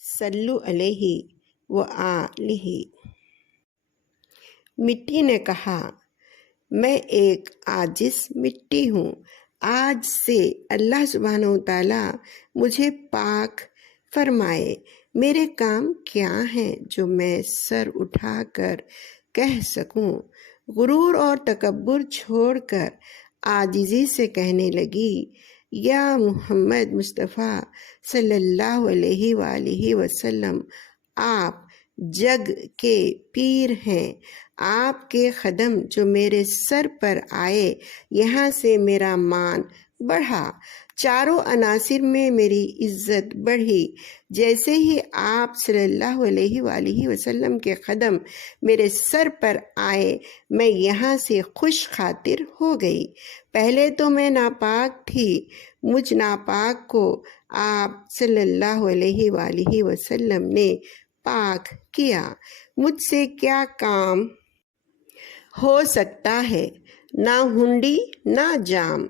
صلو علیہ وآلہ۔ مٹی نے کہا، میں ایک عاجز مٹی ہوں، آج سے اللہ سبحانہ وتعالیٰ مجھے پاک فرمائے۔ میرے کام کیا ہیں جو میں سر اٹھا کر کہہ سکوں؟ غرور اور تکبر چھوڑ کر عاجزی سے کہنے لگی، یا محمد مصطفیٰ صلی اللہ علیہ وآلہ وسلم، آپ جگ کے پیر ہیں، آپ کے قدم جو میرے سر پر آئے یہاں سے میرا مان بڑھا، چاروں عناصر میں میری عزت بڑھی۔ جیسے ہی آپ صلی اللہ علیہ وآلہ وسلم کے قدم میرے سر پر آئے میں یہاں سے خوش خاطر ہو گئی۔ پہلے تو میں ناپاک تھی، مجھ ناپاک کو آپ صلی اللہ علیہ وآلہ وسلم نے پاک کیا۔ مجھ سے کیا کام ہو سکتا ہے؟ نہ ہنڈی نہ جام۔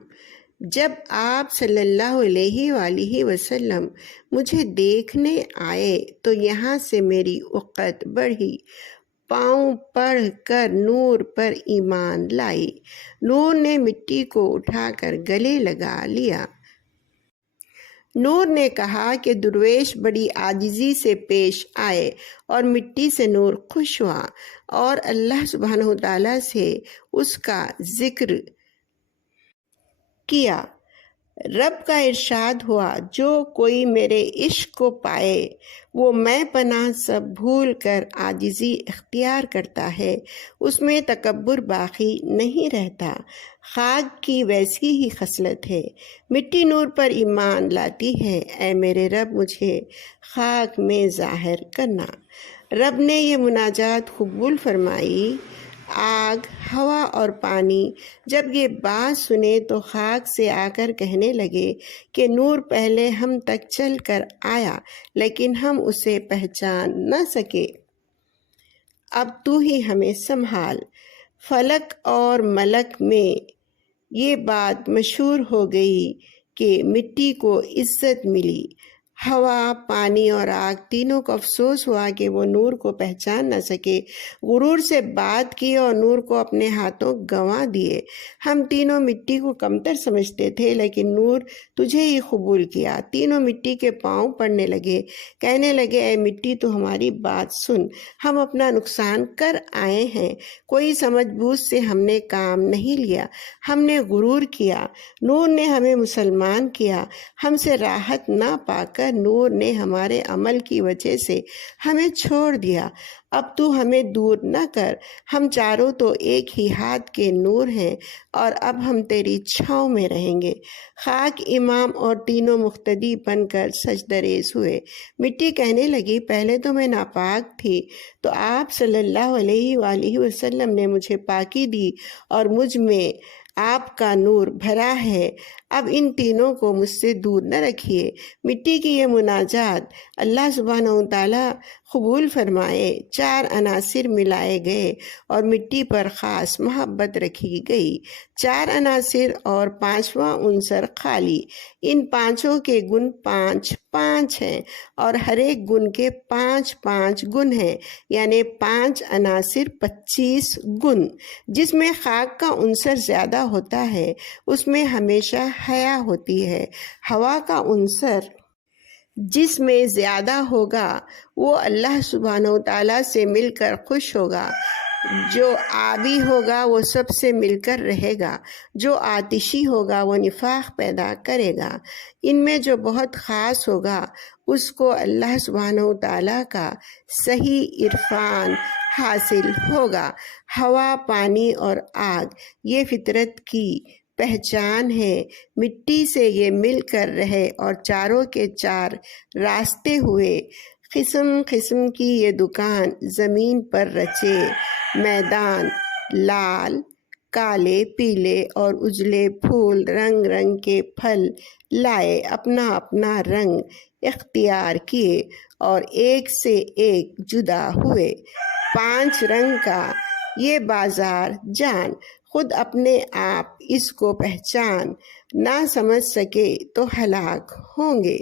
جب آپ صلی اللہ علیہ وآلہ وسلم مجھے دیکھنے آئے تو یہاں سے میری وقت بڑھی، پاؤں پڑھ کر نور پر ایمان لائی۔ نور نے مٹی کو اٹھا کر گلے لگا لیا۔ نور نے کہا کہ درویش بڑی عاجزی سے پیش آئے اور مٹی سے نور خوش ہوا اور اللہ سبحانہ وتعالیٰ سے اس کا ذکر کیا۔ رب کا ارشاد ہوا، جو کوئی میرے عشق کو پائے وہ میں پناہ سب بھول کر عاجزی اختیار کرتا ہے، اس میں تکبر باقی نہیں رہتا۔ خاک کی ویسی ہی خصلت ہے، مٹی نور پر ایمان لاتی ہے، اے میرے رب مجھے خاک میں ظاہر کرنا۔ رب نے یہ مناجات قبول فرمائی۔ آگ، ہوا اور پانی جب یہ بات سنے تو خاک سے آ کر کہنے لگے کہ نور پہلے ہم تک چل کر آیا لیکن ہم اسے پہچان نہ سکے، اب تو ہی ہمیں سنبھال۔ فلک اور ملک میں یہ بات مشہور ہو گئی کہ مٹی کو عزت ملی۔ ہوا، پانی اور آگ تینوں کو افسوس ہوا کہ وہ نور کو پہچان نہ سکے، غرور سے بات کی اور نور کو اپنے ہاتھوں گنوا دیے۔ ہم تینوں مٹی کو کمتر سمجھتے تھے لیکن نور تجھے ہی قبول کیا۔ تینوں مٹی کے پاؤں پڑنے لگے، کہنے لگے، اے مٹی تو ہماری بات سن، ہم اپنا نقصان کر آئے ہیں، کوئی سمجھ بوجھ سے ہم نے کام نہیں لیا، ہم نے غرور کیا۔ نور نے ہمیں مسلمان کیا، ہم سے راحت نہ پا کر نور نے ہمارے عمل کی وجہ سے ہمیں چھوڑ دیا۔ اب تو ہمیں دور نہ کر، ہم چاروں تو ایک ہی ہاتھ کے نور ہیں اور اب ہم تیری چھاؤں میں رہیں گے۔ خاک، امام اور تینوں مقتدی بن کر سجدہ ریز ہوئے۔ مٹی کہنے لگی، پہلے تو میں ناپاک تھی تو آپ صلی اللہ علیہ وآلہ وسلم نے مجھے پاکی دی اور مجھ میں آپ کا نور بھرا ہے، اب ان تینوں کو مجھ سے دور نہ رکھیے۔ مٹی کی یہ مناجات اللہ سبحانہ وتعالیٰ قبول فرمائے۔ چار عناصر ملائے گئے اور مٹی پر خاص محبت رکھی گئی۔ چار عناصر اور پانچواں عنصر خالی، ان پانچوں کے گن پانچ پانچ ہیں اور ہر ایک گن کے پانچ پانچ گن ہیں، یعنی 5 عناصر 25 گن۔ جس میں خاک کا عنصر زیادہ ہوتا ہے اس میں ہمیشہ حیا ہوتی ہے۔ ہوا کا عنصر جس میں زیادہ ہوگا وہ اللہ سبحانہ وتعالیٰ سے مل کر خوش ہوگا، جو آبی ہوگا وہ سب سے مل کر رہے گا، جو آتشی ہوگا وہ نفاق پیدا کرے گا۔ ان میں جو بہت خاص ہوگا اس کو اللہ سبحانہ وتعالیٰ کا صحیح عرفان حاصل ہوگا۔ ہوا، پانی اور آگ یہ فطرت کی پہچان ہے، مٹی سے یہ مل کر رہے اور چاروں کے چار راستے ہوئے۔ قسم قسم کی یہ دکان زمین پر رچے، میدان لال، کالے، پیلے اور اجلے پھول رنگ رنگ کے پھل لائے، اپنا اپنا رنگ اختیار کیے اور ایک سے ایک جدا ہوئے۔ 5 رنگ کا یہ بازار جان، خود اپنے آپ اس کو پہچان، نہ سمجھ سکے تو ہلاک ہوں گے۔